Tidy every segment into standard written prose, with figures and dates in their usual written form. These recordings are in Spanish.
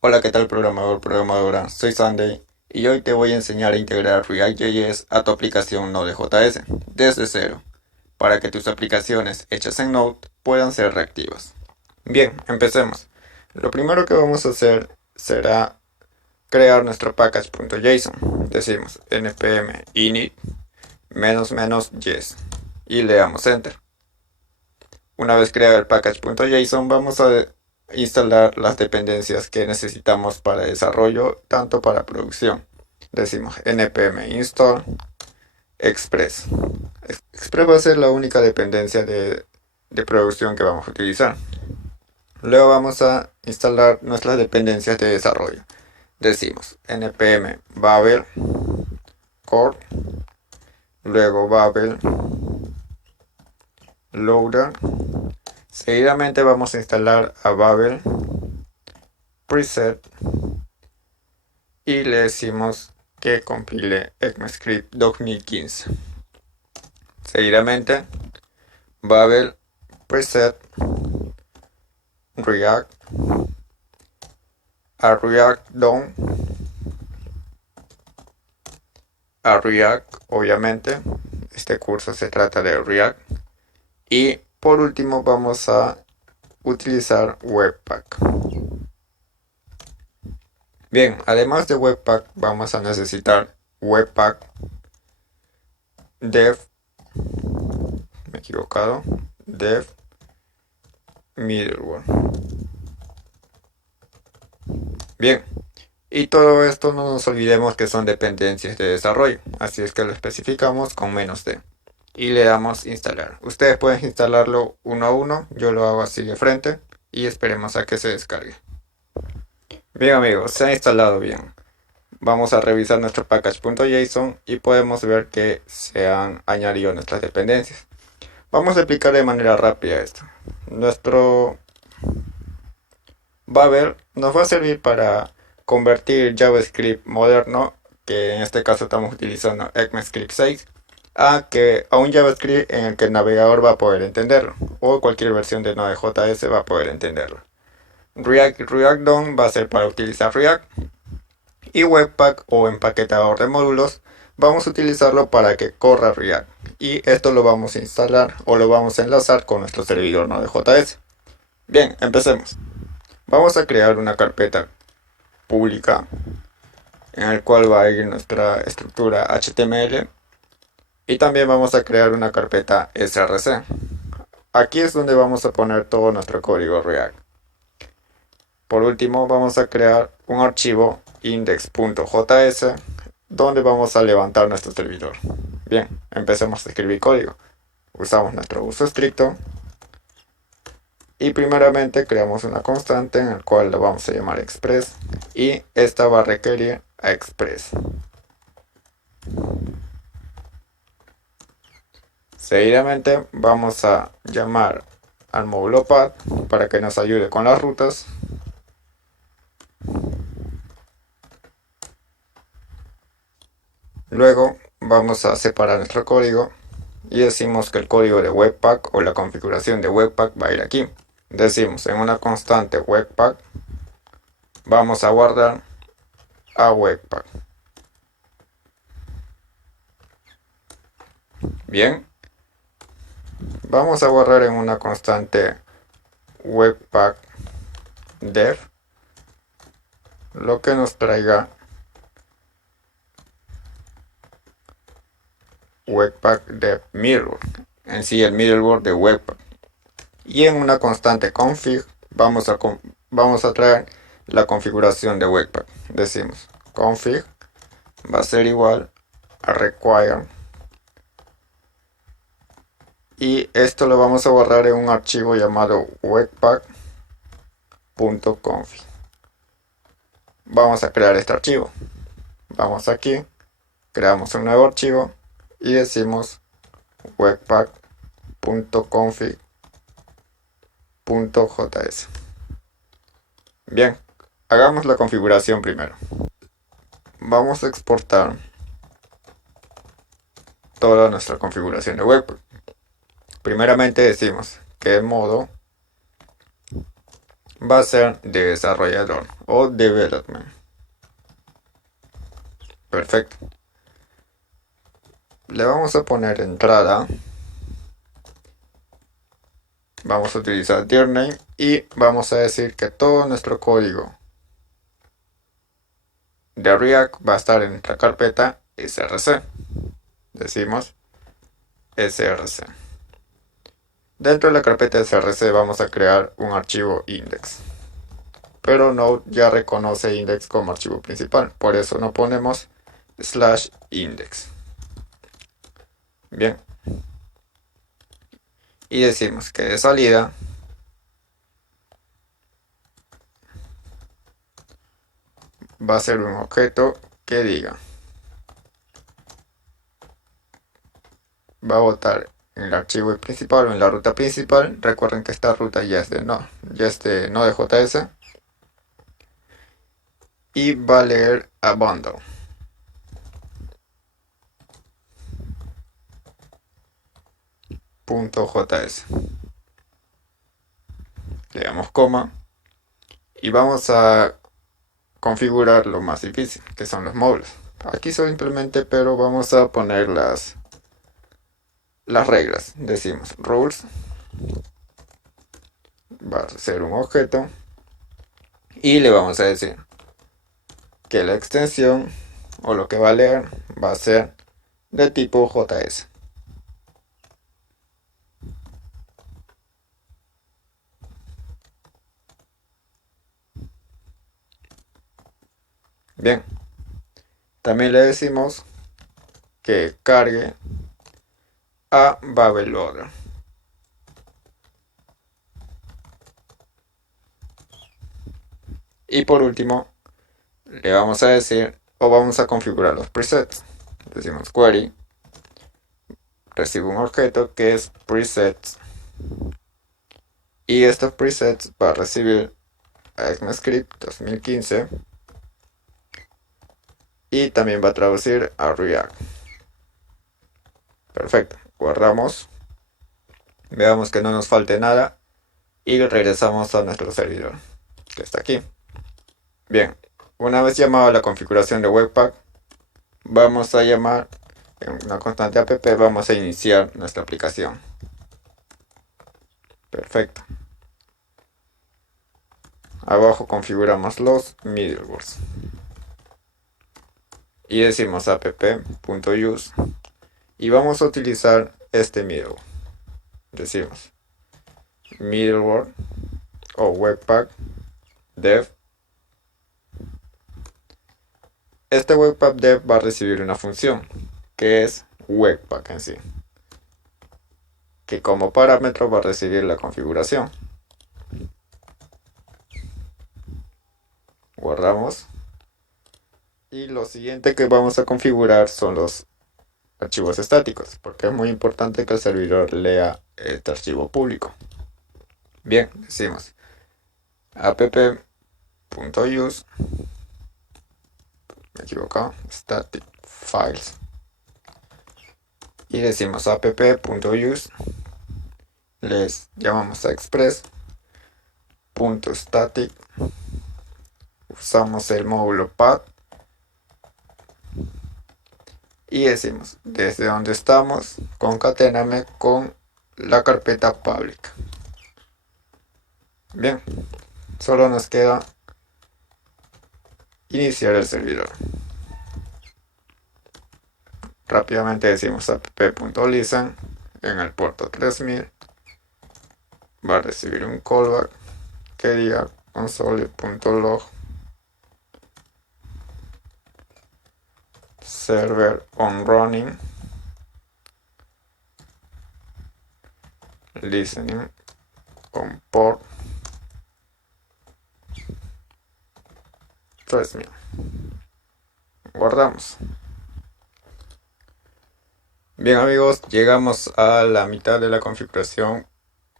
Hola, ¿qué tal programador, programadora? Soy Sunday y hoy te voy a enseñar a integrar React.js a tu aplicación Node.js desde cero, para que tus aplicaciones hechas en Node puedan ser reactivas. Bien, empecemos. Lo primero que vamos a hacer será crear nuestro package.json. Decimos npm init --yes y le damos enter. Una vez creado el package.json, vamos a instalar las dependencias que necesitamos para desarrollo, tanto para producción. Decimos npm install express. Express va a ser la única dependencia de producción que vamos a utilizar. Luego vamos a instalar nuestras dependencias de desarrollo. Decimos npm babel core, luego babel loader. Seguidamente vamos a instalar a babel preset y le decimos que compile ECMAScript 2015. Seguidamente babel preset react a react down a react, obviamente este curso se trata de react. Y por último vamos a utilizar webpack. Bien, además de webpack vamos a necesitar webpack dev, me he equivocado, dev middleware. Bien, y todo esto no nos olvidemos que son dependencias de desarrollo, así es que lo especificamos con -d y le damos instalar. Ustedes pueden instalarlo uno a uno, yo lo hago así de frente y esperemos a que se descargue. Bien amigos, se ha instalado bien. Vamos a revisar nuestro package.json y podemos ver que se han añadido nuestras dependencias. Vamos a explicar de manera rápida esto. Nuestro Babel nos va a servir para convertir JavaScript moderno, que en este caso estamos utilizando ECMAScript 6, a un JavaScript en el que el navegador va a poder entenderlo, o cualquier versión de Node.js va a poder entenderlo. React DOM va a ser para utilizar React, y Webpack o empaquetador de módulos vamos a utilizarlo para que corra React, y esto lo vamos a instalar o lo vamos a enlazar con nuestro servidor Node.js. Bien, empecemos. Vamos a crear una carpeta pública en el cual va a ir nuestra estructura HTML y también vamos a crear una carpeta src. Aquí es donde vamos a poner todo nuestro código React. Por último vamos a crear un archivo index.js donde vamos a levantar nuestro servidor. Bien, empecemos a escribir código. Usamos nuestro uso estricto y primeramente creamos una constante en la cual la vamos a llamar express y esta va a requerir a express. Seguidamente vamos a llamar al módulo path para que nos ayude con las rutas. Luego vamos a separar nuestro código y decimos que el código de Webpack o la configuración de Webpack va a ir aquí. Decimos en una constante Webpack vamos a guardar a Webpack. Bien, vamos a guardar en una constante Webpack dev lo que nos traiga Webpack dev middleware, en sí el middleware de Webpack. Y en una constante config vamos a traer la configuración de Webpack. Decimos config va a ser igual a require y esto lo vamos a borrar en un archivo llamado webpack.config. Vamos a crear este archivo. Vamos aquí, creamos un nuevo archivo y decimos webpack.config.js. Bien, hagamos la configuración primero. Vamos a exportar toda nuestra configuración de Webpack. Primeramente decimos que modo va a ser desarrollador o development. Perfecto. Le vamos a poner entrada. Vamos a utilizar dir name y vamos a decir que todo nuestro código de React va a estar en nuestra carpeta src. Decimos src. Dentro de la carpeta src vamos a crear un archivo index. Pero Node ya reconoce index como archivo principal. Por eso no ponemos /index. Bien. Y decimos que de salida va a ser un objeto que diga, va a botar en el archivo principal o en la ruta principal. Recuerden que esta ruta ya es de Node.js y va a leer a bundle. .js. Le damos coma y vamos a configurar lo más difícil, que son los módulos. Aquí simplemente, pero vamos a poner las reglas. Decimos rules, va a ser un objeto y le vamos a decir que la extensión o lo que va a leer va a ser de tipo JS. Bien, también le decimos que cargue a Babel Loader. Y por último, le vamos a decir o vamos a configurar los presets. Decimos query, recibe un objeto que es presets. Y estos presets va a recibir a ECMAScript 2015 y también va a traducir a React. Perfecto, guardamos, veamos que no nos falte nada y regresamos a nuestro servidor que está aquí. Bien, una vez llamada la configuración de Webpack, vamos a llamar en una constante app, vamos a iniciar nuestra aplicación. Perfecto. Abajo configuramos los middlewares y decimos app.use y vamos a utilizar este middleware. Decimos middleware o webpack dev. Este webpack dev va a recibir una función que es webpack en sí, que como parámetro va a recibir la configuración. Guardamos y lo siguiente que vamos a configurar son los archivos estáticos, porque es muy importante que el servidor lea este archivo público. Bien, decimos app.use, me he equivocado, static files, y decimos app.use, les llamamos a express.static, usamos el módulo path y decimos desde donde estamos, concaténame con la carpeta public. Bien, solo nos queda iniciar el servidor. Rápidamente decimos app.listen en el puerto 3000, va a recibir un callback que diga console.log server on running listening on port 3000. Guardamos. Bien amigos, llegamos a la mitad de la configuración.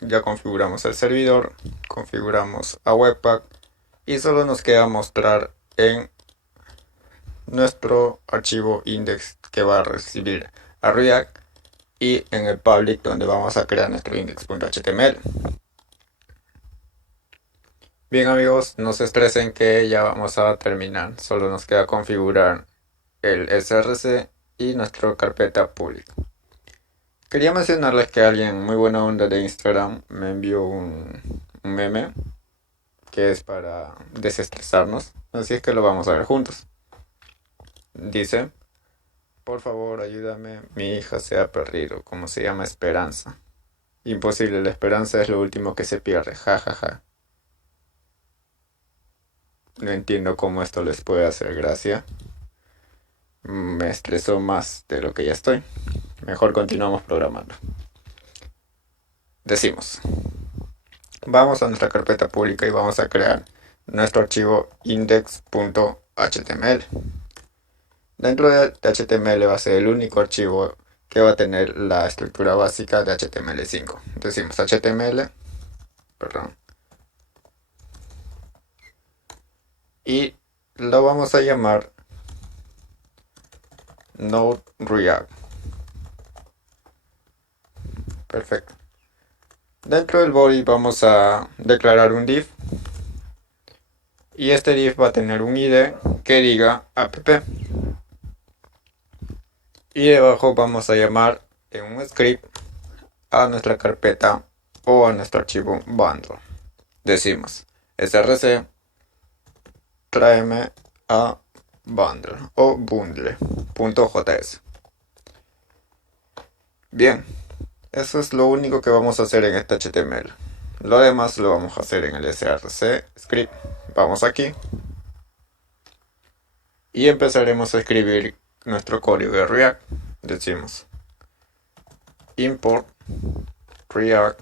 Ya configuramos el servidor, configuramos a Webpack y solo nos queda mostrar en nuestro archivo index que va a recibir a React y en el public donde vamos a crear nuestro index.html. Bien amigos, no se estresen que ya vamos a terminar. Solo nos queda configurar el src y nuestra carpeta pública. Quería mencionarles que alguien muy buena onda de Instagram me envió un meme que es para desestresarnos. Así es que lo vamos a ver juntos. Dice, por favor ayúdame, mi hija se ha perdido, como se llama Esperanza. Imposible, la esperanza es lo último que se pierde, jajaja. Ja, ja. No entiendo cómo esto les puede hacer gracia. Me estresó más de lo que ya estoy. Mejor continuamos programando. Decimos, vamos a nuestra carpeta pública y vamos a crear nuestro archivo index.html. Dentro de HTML va a ser el único archivo que va a tener la estructura básica de HTML5. Decimos HTML, perdón, y lo vamos a llamar Node React. Perfecto. Dentro del body vamos a declarar un div y este div va a tener un ID que diga app y debajo vamos a llamar en un script a nuestra carpeta o a nuestro archivo bundle. Decimos src tráeme a bundle o bundle.js. Bien, eso es lo único que vamos a hacer en este HTML. Lo demás lo vamos a hacer en el src script. Vamos aquí y empezaremos a escribir nuestro código de React. Decimos import React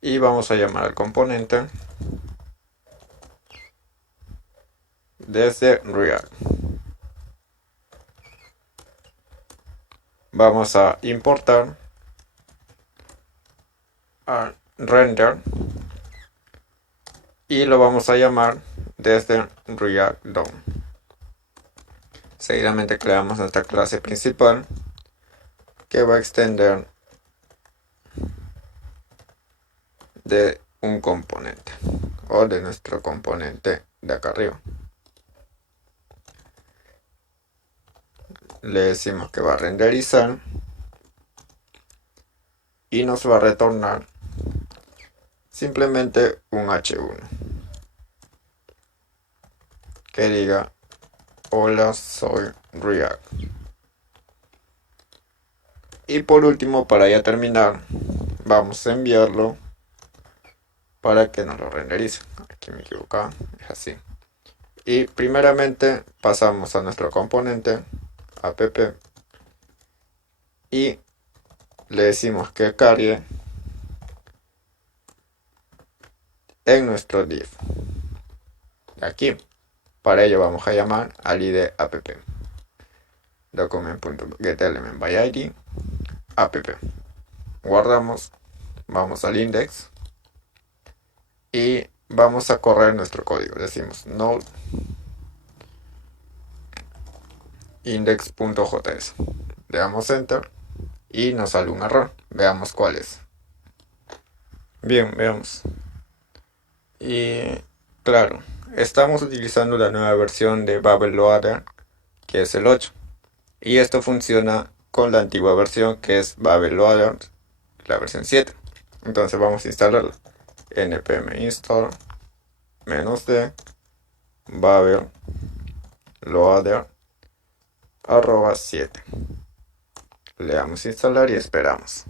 y vamos a llamar al componente desde React. Vamos a importar a render y lo vamos a llamar desde React DOM. Seguidamente creamos nuestra clase principal que va a extender de un componente o de nuestro componente de acá arriba. Le decimos que va a renderizar y nos va a retornar simplemente un H1 que diga hola, soy React. Y por último, para ya terminar, vamos a enviarlo para que nos lo renderice. Aquí me equivocaba, es así. Y primeramente pasamos a nuestro componente app y le decimos que cargue en nuestro div. Aquí, para ello vamos a llamar al id app document.getElement by id app. Guardamos, vamos al index y vamos a correr nuestro código. Decimos node index.js. Le damos enter y nos sale un error. Veamos cuál es. Bien, veamos. Y claro, estamos utilizando la nueva versión de Babel Loader, que es el 8. Y esto funciona con la antigua versión, que es Babel Loader, la versión 7. Entonces vamos a instalarla. npm install -d Babel Loader @7. Le damos a instalar y esperamos.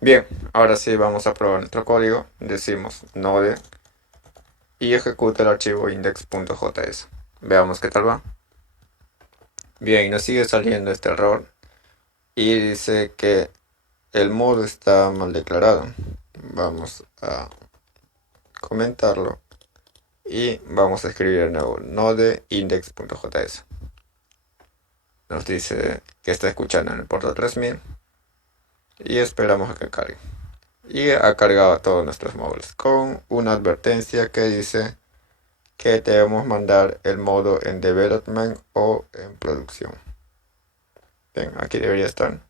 Bien, ahora sí vamos a probar nuestro código. Decimos node y ejecuta el archivo index.js. Veamos qué tal va. Bien, nos sigue saliendo este error y dice que el modo está mal declarado. Vamos a comentarlo y vamos a escribir de nuevo node index.js. Nos dice que está escuchando en el puerto 3000 y esperamos a que cargue. Y ha cargado todos nuestros móviles con una advertencia que dice que debemos mandar el modo en development o en producción. Bien, aquí debería estar.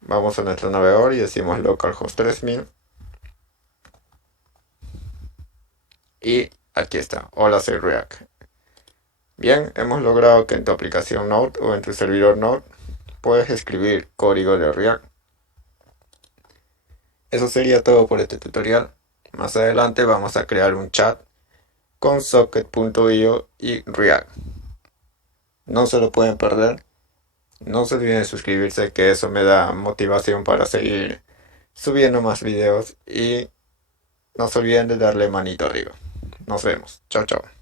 Vamos a nuestro navegador y decimos localhost 3000 y aquí está. Hola, soy React. Bien, hemos logrado que en tu aplicación Node o en tu servidor Node puedes escribir código de React. Eso sería todo por este tutorial. Más adelante vamos a crear un chat con socket.io y React. No se lo pueden perder. No se olviden de suscribirse, que eso me da motivación para seguir subiendo más videos, y no se olviden de darle manito arriba. Nos vemos. Chao, chao.